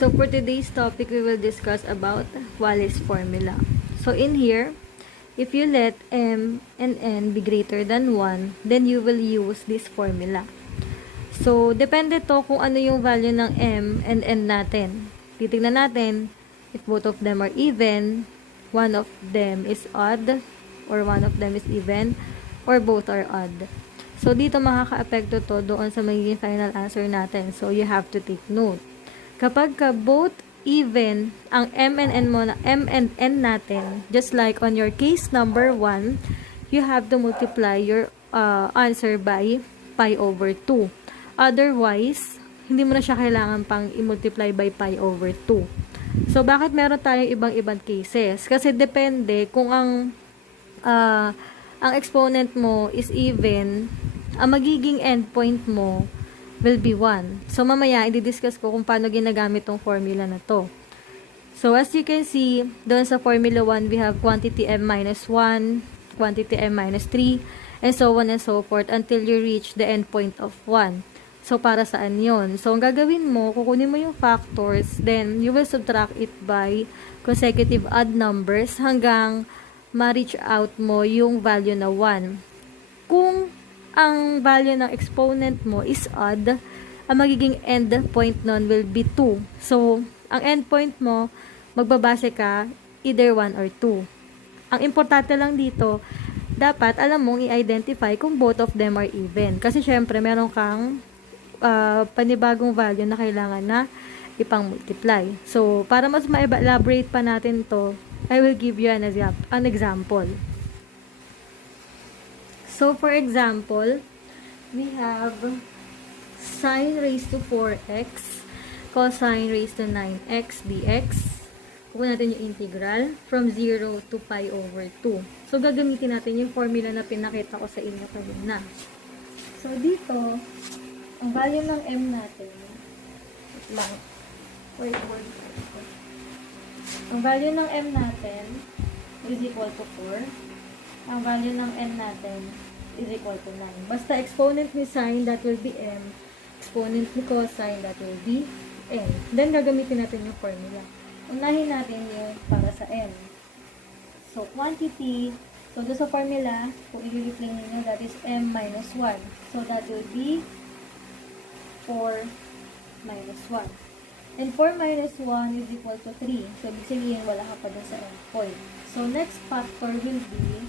So for today's topic, we will discuss about Wallis Formula. So in here, if you let m and n be greater than 1, then you will use this formula. So, depende to kung ano yung value ng m and n natin. Titignan natin if both of them are even, one of them is odd, or one of them is even, or both are odd. So, dito makaka-apekto to doon sa magiging final answer natin. So, you have to take note. Kapag both even ang m and n mo na m and n natin, just like on your case number 1, you have to multiply your answer by pi over 2. Otherwise, hindi mo na siya kailangan pang i-multiply by pi over 2. So, bakit meron tayong ibang-ibang cases? Kasi depende kung ang exponent mo is even, ang magiging endpoint mo will be 1. So, mamaya, i-discuss ko kung paano ginagamit tong formula na to. So, as you can see, doon sa formula 1, we have quantity m minus 1, quantity m minus 3, and so on and so forth until you reach the endpoint of 1. So, para saan yon? So, ang gagawin mo, kukunin mo yung factors, then you will subtract it by consecutive odd numbers hanggang ma-reach out mo yung value na 1. Kung ang value ng exponent mo is odd, ang magiging end point nun will be 2. So, ang end point mo, magbabase ka either 1 or 2. Ang importante lang dito, dapat alam mong i-identify kung both of them are even. Kasi syempre, meron kang panibagong value na kailangan na ipang-multiply. So, para mas ma-elaborate pa natin to, I will give you an example. So, for example, we have sine raised to 4x, cosine raised to 9x dx. Kukunin natin yung integral from 0 to pi over 2. So, gagamitin natin yung formula na pinakita ko sa inyo kanina. So, dito, ang value ng m natin, ang value ng m natin is equal to 4. Ang value ng n natin is equal to 9. Basta exponent ni sine, that will be m. Exponent ni cosine, that will be n. Then, gagamitin natin yung formula. Unahin natin yung para sa m. So, quantity. So, doon sa formula, kung i-replay ninyo, that is m minus 1. So, that will be 4 minus 1. And 4 minus 1 is equal to 3. So, ibig sabihin, wala ka pa dun sa end point. So, next factor will be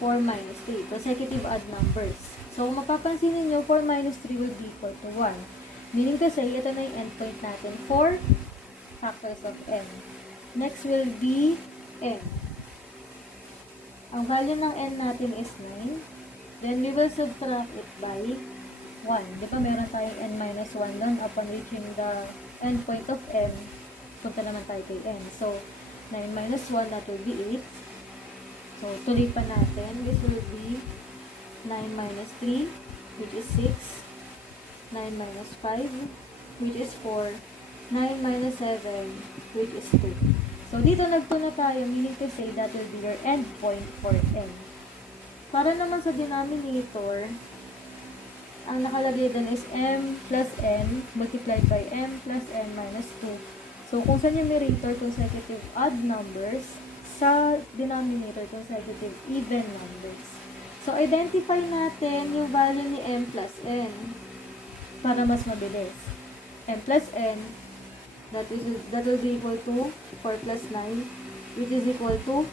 4 minus 3. Consecutive odd numbers. So, mapapansin ninyo, 4 minus 3 will be equal to 1. Meaning to say, ito na yung end point natin. 4 factors of n. Next will be n. Ang value ng n natin is 9. Then, we will subtract it by 1. Di ba meron tayong n minus 1 lang upon reaching the end point of n. Punta naman tayo kay n. So, 9 minus 1, that will be 8. So, tuloy pa natin. This will be 9 minus 3, which is 6. 9 minus 5, which is 4. 9 minus 7, which is 2. So, dito nagtuno tayo, meaning to say that will be your end point for n. Para naman sa denominator, ang nakalagay doon is m plus n multiplied by m plus n minus 2. So, kung sa numerator, consecutive odd numbers, sa denominator, consecutive even numbers. So, identify natin yung value ni m plus n para mas mabilis. M plus n, that will be equal to 4 plus 9, which is equal to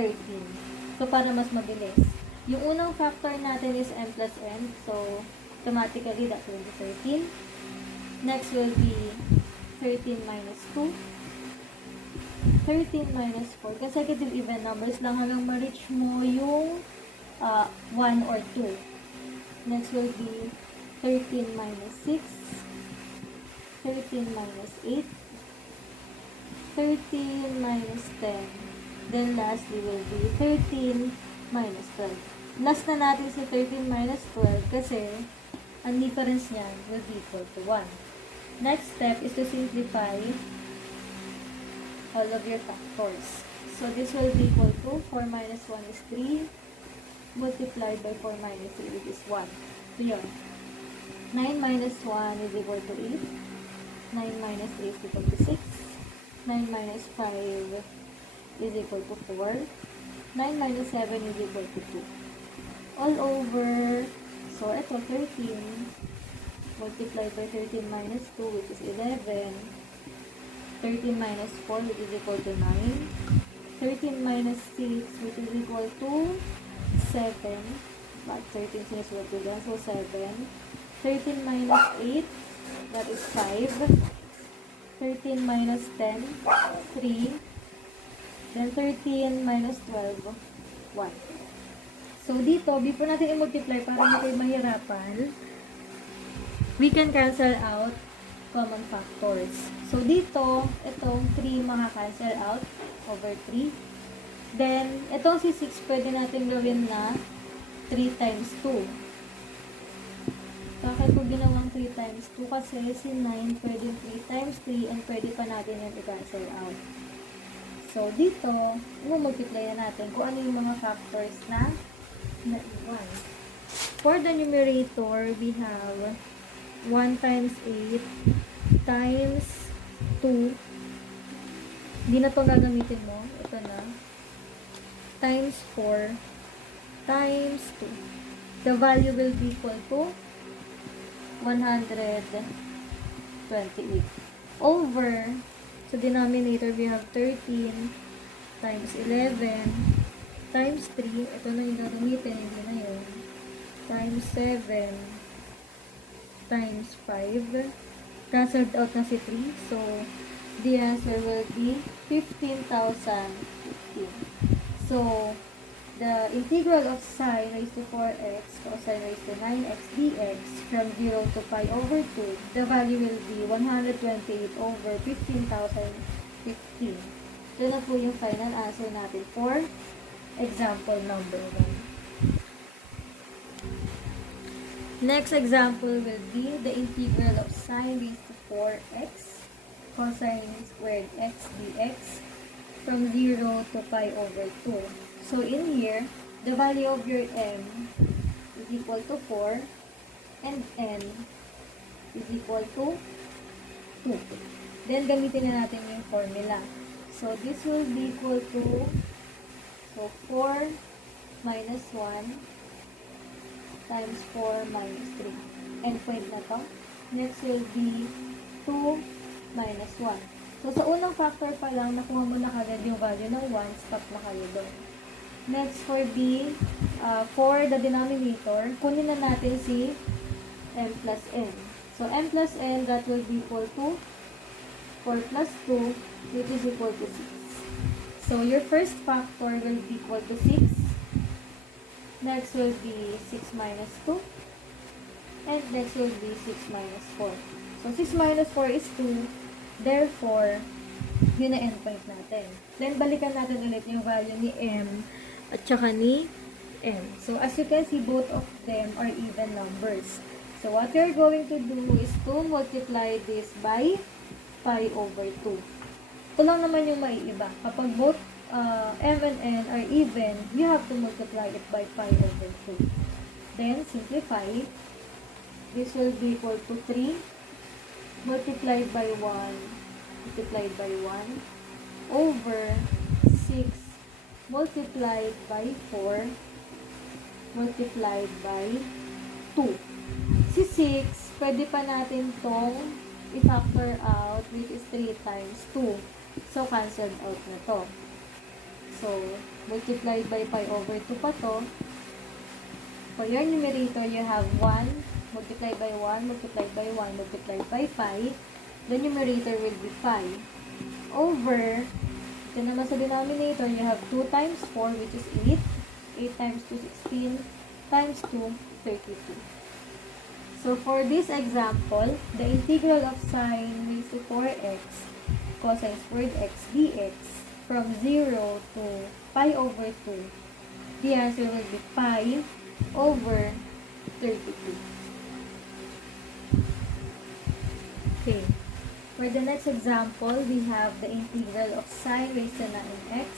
13. So, para mas mabilis. Yung unang factor natin is m plus n. So, automatically, that will be 13. Next will be 13 minus 2. 13 minus 4. Consecutive even numbers lang hanggang ma-reach mo yung 1 or 2. Next will be 13 minus 6. 13 minus 8. 13 minus 10. Then, lastly will be 13 minus 12. Last na natin si 13 minus 12 kasi ang difference niyan will be equal to 1. Next step is to simplify all of your factors. So, this will be equal to 4 minus 1 is 3 multiplied by 4 minus 3, which is 1. So, yun. 9 minus 1 is equal to 8. 9 minus 3 is equal to 6. 9 minus 5 is equal to 4. 9 minus 7 is equal to 2. All over, so ito, 13 multiplied by 13 minus 2, which is 11. 13 minus 4, which is equal to 9. 13 minus 6, which is equal to 7. But 13 since we're to done, so 7. 13 minus 8, that is 5. 13 minus 10, 3. Then 13 minus 12, 1. So dito, before natin i-multiply para hindi kayo mahirapan, we can cancel out common factors. So dito, itong 3 makakancel out over 3. Then, itong si 6 pwede natin gawin na 3 times 2. Bakit ko ginawang 3 times 2? Kasi si 9 pwede 3 times 3 and pwede pa natin yung i-cancel out. So, dito, i-multiply na natin kung ano yung mga factors na naiwan. For the numerator, we have 1 times 8 times 2. Hindi na ito gagamitin mo. Ito na. Times 4 times 2. The value will be equal to 128. Over, sa denominator, we have 13 times 11 times 3. Ito na yung gagamitin, hindi na yun. Times 7 times 5. Cancelled out na si 3. So, the answer will be 15,015. So, the integral of sine raised to 4x cosine raised to 9x dx from 0 to pi over 2, the value will be 128 over 15,015. Ito na po yung final answer natin for example number 1. Next example will be the integral of sine raised to 4x cosine squared x dx from 0 to pi over 2. So, in here, the value of your m is equal to 4 and n is equal to 2. Then, gamitin na natin yung formula. So, this will be equal to 4 minus 1 times 4 minus 3. Endpoint na to. Next will be 2 minus 1. So, sa unang factor pa lang, nakuha mo na kagad yung value ng 1, stop na kayo doon. Next, for B, for the denominator, kunin na natin si m plus n. So, m plus n, that will be equal to 4 plus 2, which is equal to 6. So, your first factor will be equal to 6. Next will be 6 minus 2. And next will be 6 minus 4. So, 6 minus 4 is 2. Therefore, yun na endpoint natin. Then, balikan natin ulit yung value ni m at saka ni n. So, as you can see, both of them are even numbers. So, what you're going to do is to multiply this by pi over 2. Ito lang naman yung maiiba. Kapag both m and n are even, you have to multiply it by pi over 2. Then, simplify. This will be equal to 3 multiplied by 1 multiplied by 1 over 6 multiplied by 4 multiplied by 2. Si 6, pwede pa natin tong i-factor out, which is 3 times 2. So, cancelled out na to. So, multiplied by pi over 2 pa to. For your numerator, you have 1 multiplied by 1 multiplied by 1 multiplied by pi. The numerator will be pi over, ito naman sa denominator, you have 2 times 4, which is 8. 8 times 2, 16. Times 2, 32. So, for this example, the integral of sine raised to 4x cosine squared x dx from 0 to pi over 2, the answer will be pi over 32. Okay. For the next example, we have the integral of sine raised to 9x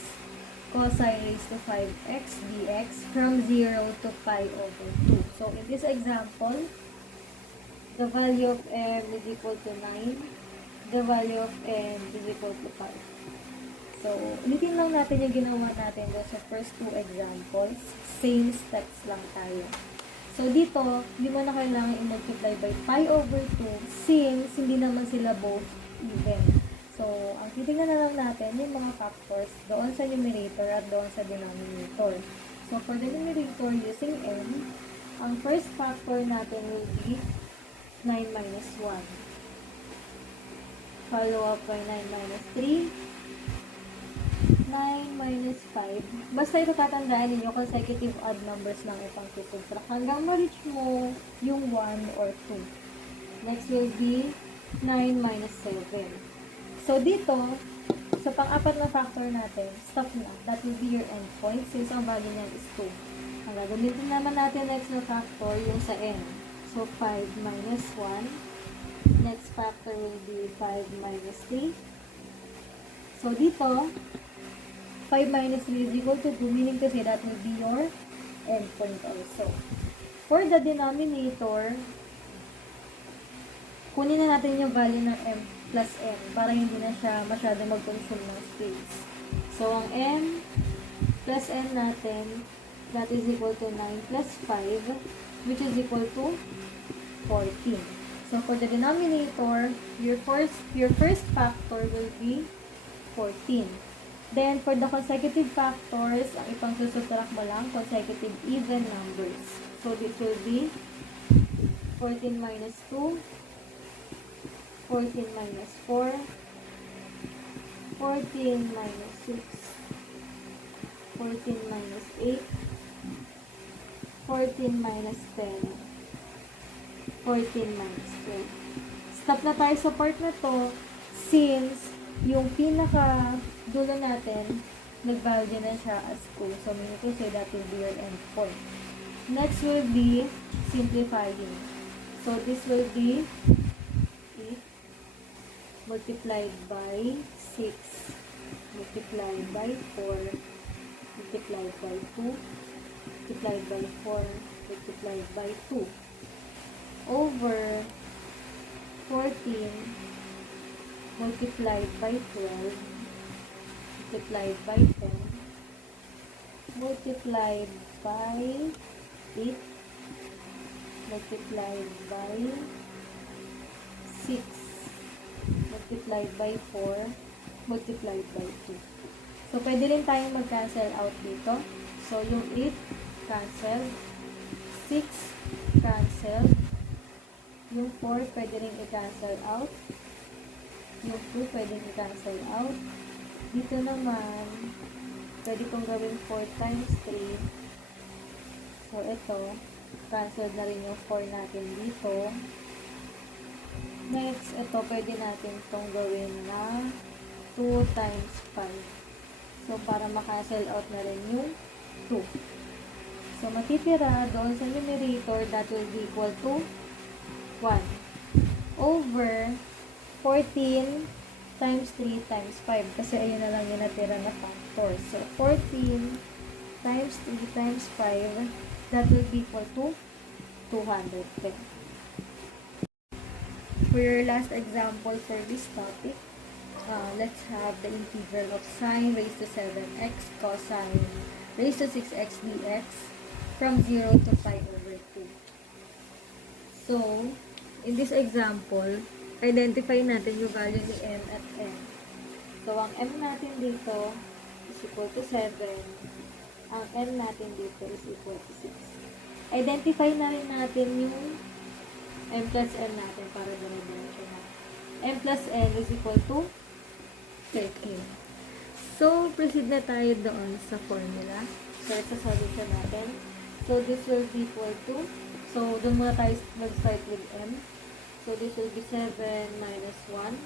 cosine raised to 5x dx from 0 to pi over 2. So, in this example, the value of m is equal to 9 the value of n is equal to 5. So, ulitin lang natin yung ginawa natin doon sa first two examples. Same steps lang tayo. So, dito, hindi mo na kailangan i-multiply by pi over 2 since hindi naman sila both even. So, ang titingnan na lang natin yung mga factors doon sa numerator at doon sa denominator. So, for the numerator using n, ang first factor natin will be 9 minus 1. Follow up by 9 minus 3. 9 minus 5. Basta ito tatandaan ninyo, consecutive odd numbers lang itong susubtract hanggang ma-reach mo yung 1 or 2. Next will be 9 minus 7. So, dito, sa pang-apat na factor natin, stop na. That will be your endpoint since ang value niyan is 2. Ang gagamitin naman natin next na factor, yung sa n. So, 5 minus 1. Next factor will be 5 minus 3. So, dito, 5 minus 3 is equal to 2, meaning to say that will be your endpoint also. For the denominator, kunin na natin yung value ng m plus n para hindi na siya masyadong mag-consume ng space. So, ang m plus n natin, that is equal to 9 plus 5, which is equal to 14. So, for the denominator, your first factor will be 14. Then, for the consecutive factors, ang ipang susubtract mo lang, consecutive even numbers. So, this will be 14 minus 2, 14 minus 4, 14 minus 6, 14 minus 8, 14 minus 10, 14 minus 12. Stop na tayo sa part na to since yung pinaka dulo natin, nag-value na siya as 2. So, meaning to say that will be your endpoint. Next will be simplifying. So, this will be 8 multiplied by 6 multiplied by 4 multiplied by 2 multiplied by 4 multiplied by 2 over 14 multiplied by 12 multiplied by 10 multiplied by 8 multiplied by 6 multiplied by 4 multiplied by 2. So, pwede rin tayong mag-cancel out dito. So, yung 8 cancel, 6 cancel, yung 4 pwede rin i-cancel out, yung 2 pwede i-cancel out. Dito naman, pwede kong gawin 4 times 3. So, ito, cancel na rin yung 4 natin dito. Next, ito, pwede natin itong gawin na 2 times 5. So, para makancel out na rin yung 2. So, matitira doon sa numerator, that will be equal to 1 over 14 times 3 times 5. Kasi ayun na lang yung natira na factor. So, 14 times 3 times 5, that will be equal to 210. For your last example for this topic, let's have the integral of sine raised to 7x cosine raised to 6x dx from 0 to pi over 2. So, in this example, identify natin yung value ni m at n. So, ang m natin dito is equal to 7. Ang n natin dito is equal to 6. Identify na rin natin yung m plus n natin para dire-diretso na. M plus n is equal to 13. So, proceed na tayo doon sa formula. So, ito solution natin. So, this will be equal to, so, doon muna tayo mag-start with m. So, this will be 7 minus 1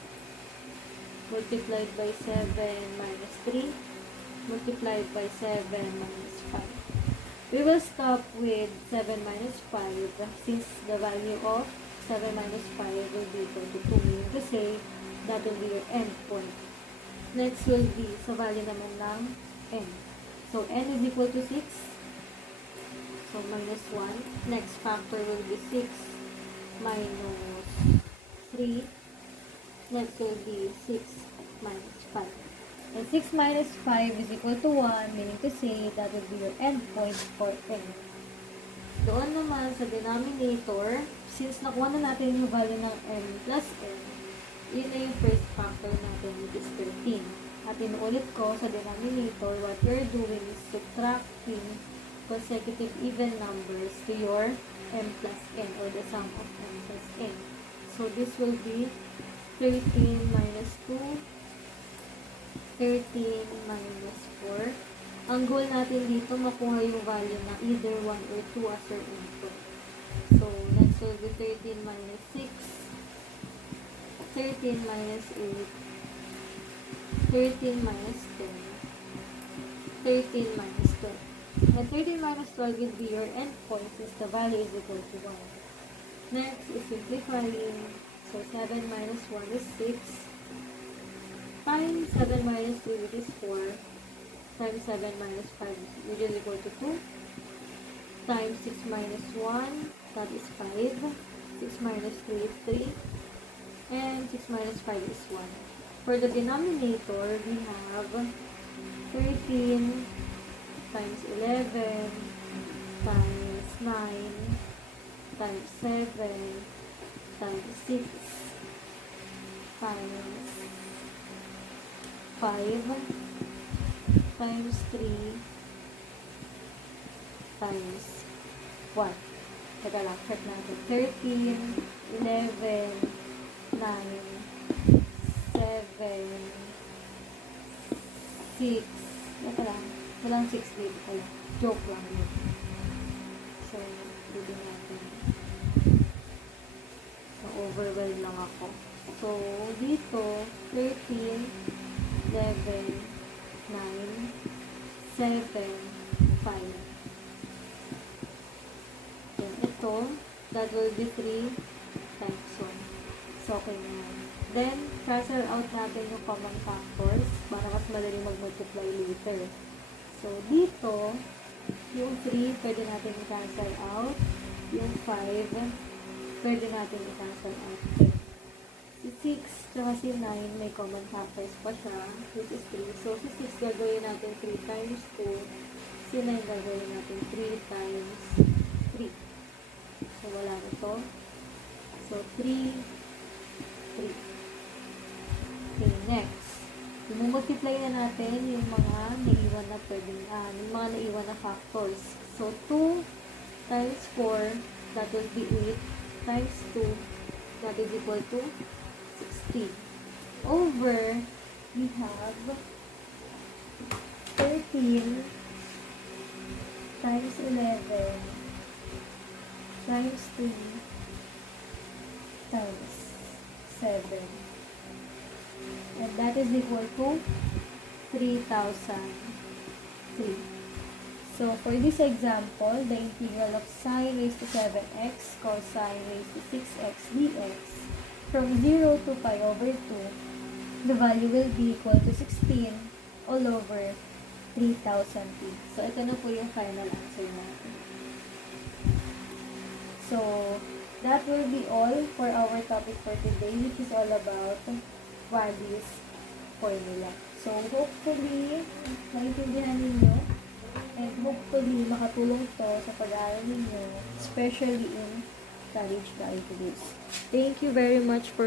multiplied by 7 minus 3 multiplied by 7 minus 5. We will stop with 7 minus 5 since the value of 7 minus 5 will be equal to 2, meaning to say that will be your end point. Next will be sa value naman ng n. So, n is equal to 6. So, minus 1. Next factor will be 6 minus 3 Next will be 6 minus 5. And 6 minus 5 is equal to 1, meaning to say that will be your endpoint for n. Doon naman sa denominator, since nakuha na natin yung value ng m plus n, yun na yung first factor natin, which is 13. At inuulit ko sa denominator, what you're doing is subtracting consecutive even numbers to your m plus n, or the sum of m plus n. So this will be 13 minus 2, 13 minus 4. Ang goal natin dito, makuha yung value na either 1 or 2 as your input. So, next will be 13 minus 6, 13 minus 8, 13 minus 10, 13 minus 12. And 13 minus 12 will be your endpoint since the value is equal to 1. Next is simplifying. So, 7 minus 1 is 6, times 7 minus 3, which is 4, times 7 minus 5, which is equal to 2, times 6 minus 1, that is 5, 6 minus 3 is 3, and 6 minus 5 is 1. For the denominator, we have 13 times 11 times 9 times 7 times 6 times 5 times 3 times 1. Teka lang, check natin. 13, 11, 9, 7, 6. Teka lang. Walang 6 dito pala. Joke lang yun. So, dito natin. Na-overwhelmed lang ako. So, dito, 13, 11, 9, 7, 5. Then ito, that will be 3 times 1. So, okay na yan. Then, cancel out natin yung common factors para mas madali mag-multiply later. So, dito, yung 3, pwede natin i-cancel out. Yung 5, pwede natin i-cancel out. Si 6, tsaka si 9, may common factors pa siya, which is 3. So, si 6 gagawin natin 3 times 2. Si 9 gagawin natin 3 times 3. So, wala na to. So, 3, 3. Okay, next. Multiply na natin yung mga naiwan na pwedeng, yung mga naiwan na factors. So, 2 times 4, that will be 8, times 2, that is equal to 16. Over, we have 13 times 11 times 2 times 7. And that is equal to 3,003. So, for this example, the integral of sine raised to 7x cosine raised to 6x dx from 0 to pi over 2, the value will be equal to 16 all over 3,000t. So, ito na po yung final answer natin. So, that will be all for our topic for today, which is all about Wallis Formula. So, hopefully, maintindihan ninyo and hopefully, makatulong to sa pag-aaral ninyo, especially in college calculus. Thank you very much for